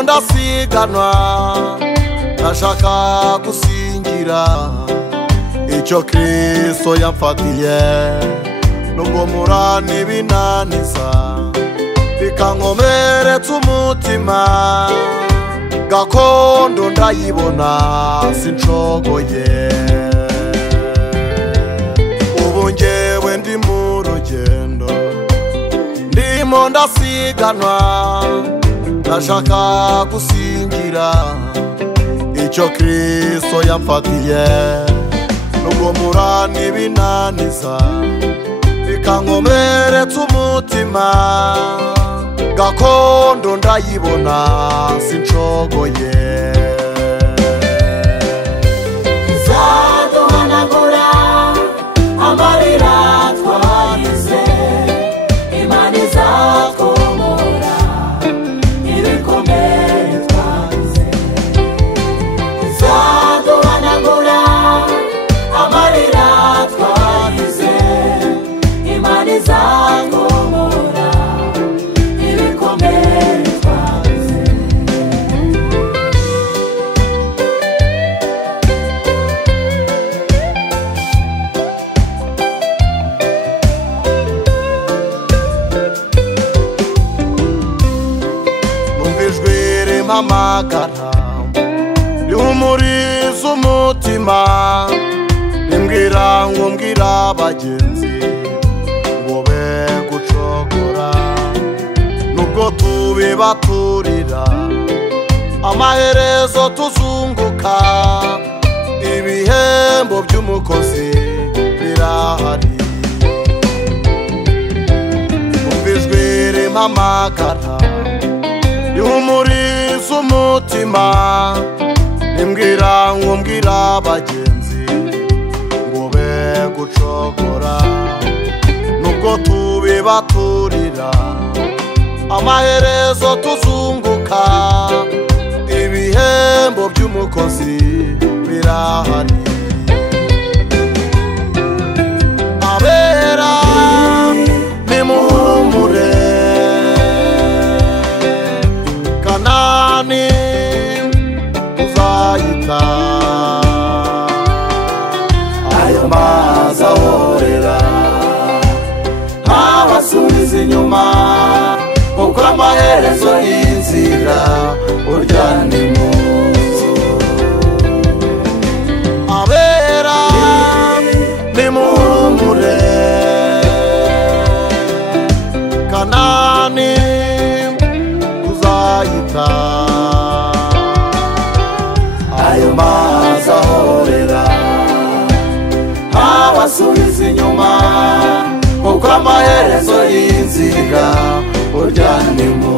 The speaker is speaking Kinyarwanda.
ndimo ndasiganwa ndashaka gusingira icyo Kristo yamfatiye nubwo murani binaniza bikankomeretsa umutima gakondo ndayibona sincogoye ubu njyewe ndi mu rugendo ndimo ndasiganwa ndashaka gusingira icyo Kristo yamfatiye nubwo murani binaniza bikankomeretsa umutima gakondo ndayibona sincogoye zaduhanagura amarira twarize Imana izatwomora ibikomere twagize zaduhanagura amarira twarize Imana izatwomora ibikomere twagize numvijwe rimpamagara rihumuriza umutima rimbwira ngo mbwira abagenzi ngo be gucogora nubwo tubibaturira amaherezo tuzunguka ibihembo by'umukozi birahari numvijwe rimpamagara rihumuriza umutima rimbwira ngo mbwira abagenzi ngo be gucogora nubwo tubibaturira amaherezo tuzunguka ibihembo by'umukozi birahari abera nimuhumure Kanani uzayita ayo mazi ahorera ntabasubiza inyuma kuko amaherezo y'inzira urya ni mu nzu abera nimuhumure Kanani uzayita ayo mazi ahorera ntabasubiza inyuma kuko amaherezo y'inzira urya ni mu